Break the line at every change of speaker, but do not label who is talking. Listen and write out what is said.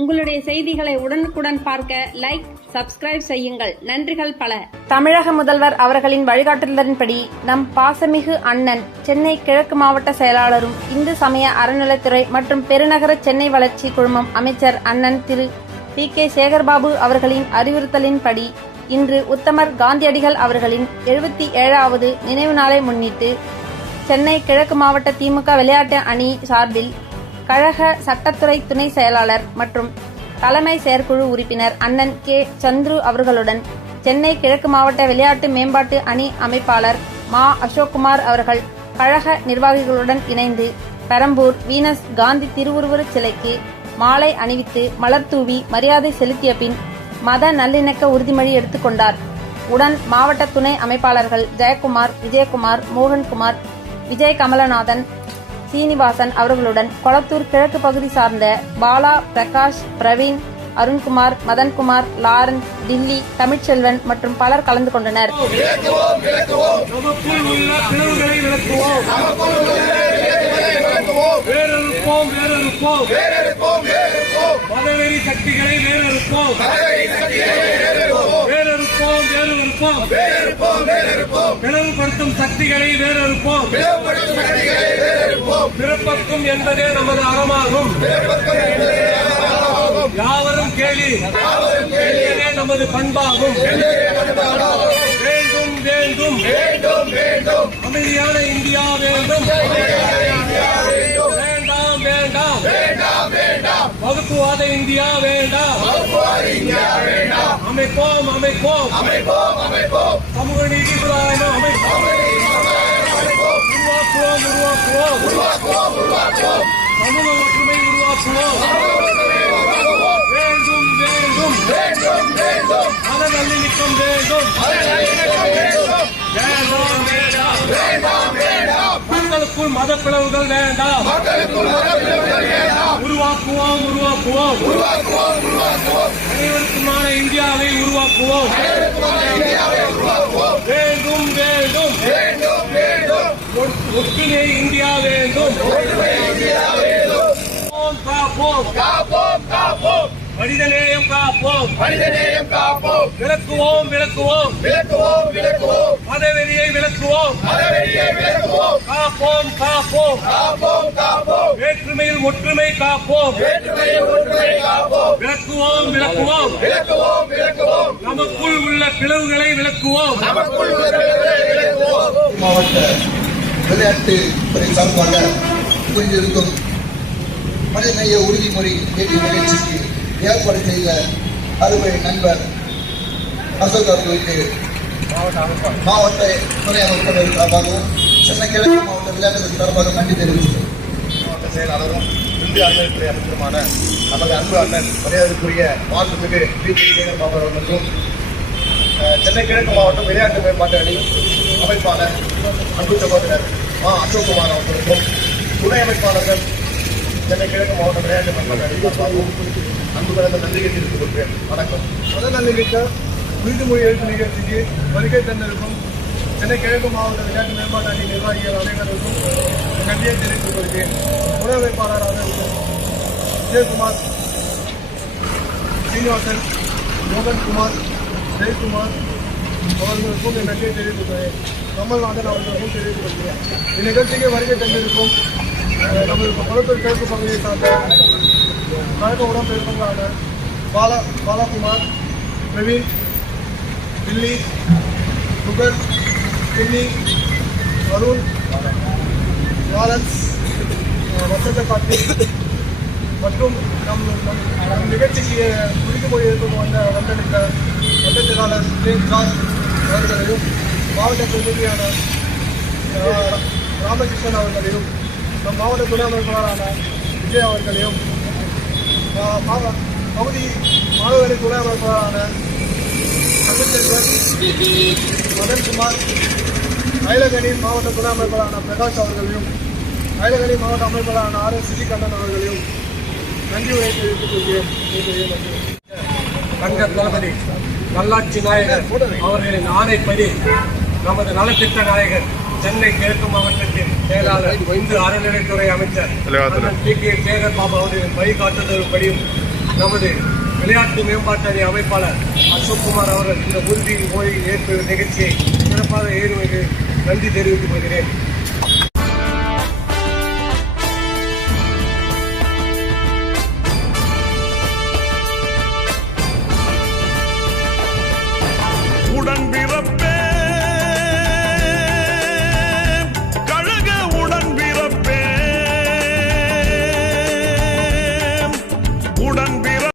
உங்களுடைய செய்திகளை உடனுக்குடன் பார்க்க லைக் சப்ஸ்கிரைப் செய்யுங்கள். நன்றிகள் பல.
தமிழக முதல்வர் அவர்களின் வழிகாட்டுதலின்படி நம் பாசமிகு அண்ணன் சென்னை கிழக்கு மாவட்ட செயலாளரும் இந்து சமய அறநிலைத்துறை மற்றும் பெருநகர சென்னை வளர்ச்சி குழுமம் அமைச்சர் அண்ணன் திரு. பி. கே. சேகர்பாபு அவர்களின் அறிவுறுத்தலின்படி இன்று உத்தமர் காந்தியடிகள் அவர்களின் எழுபத்தி ஏழாவது நினைவு நாளை முன்னிட்டு சென்னை கிழக்கு மாவட்ட திமுக விளையாட்டு அணி சார்பில் கழக சட்டத்துறை துணை செயலாளர் மற்றும் தலைமை செயற்குழு உறுப்பினர் அண்ணன் கே. சந்துரு அவர்களுடன் சென்னை கிழக்கு மாவட்ட விளையாட்டு மேம்பாட்டு அணி அமைப்பாளர் மா. அசோக்குமார் அவர்கள் கழக நிர்வாகிகளுடன் இணைந்து பெரம்பூர் வீனஸ் காந்தி திருவுருவச் சிலைக்கு மாலை அணிவித்து மலர் தூவி மரியாதை செலுத்திய பின் மத நல்லிணக்க உறுதிமொழி எடுத்துக்கொண்டார் உடன் மாவட்ட துணை அமைப்பாளர்கள் ஜெயக்குமார் விஜயகுமார் மோகன்குமார் விஜய் கமலநாதன் சீனிவாசன் அவர்களுடன் கொளத்தூர் கிழக்கு பகுதி சார்ந்த பாலா பிரகாஷ் பிரவீன் அருண்குமார் மதன்குமார் லாரன்ஸ் டில்லி தமிழ்ச்செல்வன் மற்றும் பலர் கலந்து கொண்டனர்.
நமக்குள் பிளவுகளை விளக்குவோம் வேறறுப்போம் வேறறுப்போம் மதவெறி சக்திகளை வேறறுப்போம் வேறறுப்போம் வேறறுப்போம் பிளவுபடுத்தும் சக்திகளை வேறறுப்போம் பிறப்பக்கும் என்பதே நமது அறமாகும். யாவரும் கேளி. என்பதே நமது பண்பாகும். வேண்டும் வேண்டும். அமைதியான இந்தியா வேண்டும். வேண்டாம் வேண்டாம் வகுப்புவாத இந்தியா வேண்டாம். அமைப்போம் அமைப்போம். சமூக நீதி சுதாரணம் அமைப்போம் உருவாக்குவோம் உருவாக்குவோம். சமூக ஒற்றுமை உருவாக்குவோம். வேண்டும் வேண்டும். மத நல்லிணக்கம் வேண்டும். வேண்டாம். வேண்டாம் மக்களுக்குள் மத பிளவுகள் வேண்டாம். உருவாக்குவோம் உருவாக்குவோம். அனைவருக்குமான இந்தியாவை உருவாக்குவோம். வேண்டும் வேண்டும். ஒற்றுமை இந்தியா வேண்டும். காப்போம் காப்போம். மனிதநேயம் காப்போம்.
மனிதநேயம் காப்போம்
விளக்குவோம் விளக்குவோம்.
விளக்குவோம் விளக்குவோம்
மதவெறியை விளக்குவோம்.
மதவெறியை விளக்குவோம்.
காப்போம். காப்போம்
காப்போம். காப்போம்
வேற்றுமையில் ஒற்றுமை காப்போம்.
வேற்றுமையில் ஒற்றுமையை காப்போம்.
விளக்குவோம் விளக்குவோம்.
விளக்குவோம் விளக்குவோம்.
நமக்குள் உள்ள பிளவுகளை விளக்குவோம்.
நமக்குள் உள்ளவர்களை விளக்குவோம்.
மாவட்ட விளையாட்டு துறை சார்பாக புரிந்திருக்கும் மனிதநேய உறுதிமொழி ஏற்று நிகழ்ச்சிக்கு ஏற்பாடு செய்த அறுவை நண்பர் அசோக் அவர்களுக்கு மாவட்ட துணை அமைப்பாளர் சார்பாகவும் சென்னை கிழக்கு மாவட்ட விளையாட்டுத்துறை சார்பாக நன்றி தெரிவித்துள்ளேன்
மாவட்ட செயலாளரும் இந்திய அறநிலைத்துறை அமைச்சருமான நமது அன்பு அண்ணன் மரியாதைக்குரிய மாண்புமிகு பி டி சேகர் பாபு அவர்களுக்கும் சென்னை கிழக்கு மாவட்டம் விளையாட்டு மேம்பாட்டு அணி அமைப்பாளர் அன்பு சகோதரர் மா அசோக்குமார் அவர்களுக்கும் துணை அமைப்பாளர்கள் சென்னை கிழக்கு மாவட்ட விளையாட்டு மேம்பாட்டு அணி சார்பாகவும் அன்பு கலந்த நன்றியை தெரிவித்துக் கொள்கிறேன். வணக்கம்.
முதல் நல்லிமிக்க உறுதிமொழி எழுத்து நிகழ்ச்சிக்கு வருகை தந்திருக்கும் சென்னை கிழக்கு மாவட்ட விளையாட்டு மேம்பாட்டு அணி நிர்வாகிகள் அனைவருக்கும் நன்றியை தெரிவித்துக் கொள்கிறேன் துணை அமைப்பாளராக இருக்கும் விஜயகுமார் சீனிவாசன் மோகன்குமார் ஜெயக்குமார் அவர்களுக்கும் என் நன்றியை தெரிவித்துக் கொள்கிறேன் கமல்நாதன் அவர்களுக்கும் தெரிவித்துக் கொள்கிறேன் இந்நிகழ்ச்சிக்கு வருகை தந்திருக்கும் அஹ், நமது குளத்தூர் கிழக்கு பகுதியை சார்ந்த கழக உடம்பெருக்கங்களான பாலா பாலாகுமார் பிரவீன் தில்லி சுகர் கின்னி அருண் லாரன்ஸ் வசந்த பாட்டி மற்றும் நம் நம் நம் நிகழ்ச்சிக்கு உறுதிமொழி இருக்கும் வந்த வந்தளித்த வட்டத்திலாளர் பிரேம் ஜார்ஜ் அவர்களையும் மாவட்ட பிரதிநிதியான ராமகிருஷ்ணன் அவர்களையும் நம் மாவட்ட துணை அமைப்பாளரான விஜய் அவர்களையும் பகுதி மாணவர்களின் துணை அமைப்பாளரான மதன்குமார் அயலகனி மாவட்ட துணை அமைப்பாளரான பிரகாஷ் அவர்களையும் அயலகனி மாவட்ட அமைப்பாளரான ஆர் எஸ் சிறிகண்ணன் அவர்களையும் நன்றி உரை தெரிவித்துக் கொள்கிறேன்.
தங்க தளபதி நல்லாட்சி நாயகர் அவர்களின் ஆணைப்படி நமது நலத்திட்ட நாயகர் சென்னை கிழக்கு மாவட்டத்தின் செயலாளர் இந்து அறநிலைத்துறை அமைச்சர் பி கே சேகர் பாபு அவர்களின் வழிகாட்டுதல்படியும் நமது விளையாட்டு மேம்பாட்டு அமைப்பாளர் அசோக் குமார் அவர்கள் இந்த உறுதி மொழி ஏற்பு நிகழ்ச்சியை சிறப்பாக ஏறுவது நன்றி தெரிவித்துக் கொள்கிறேன்.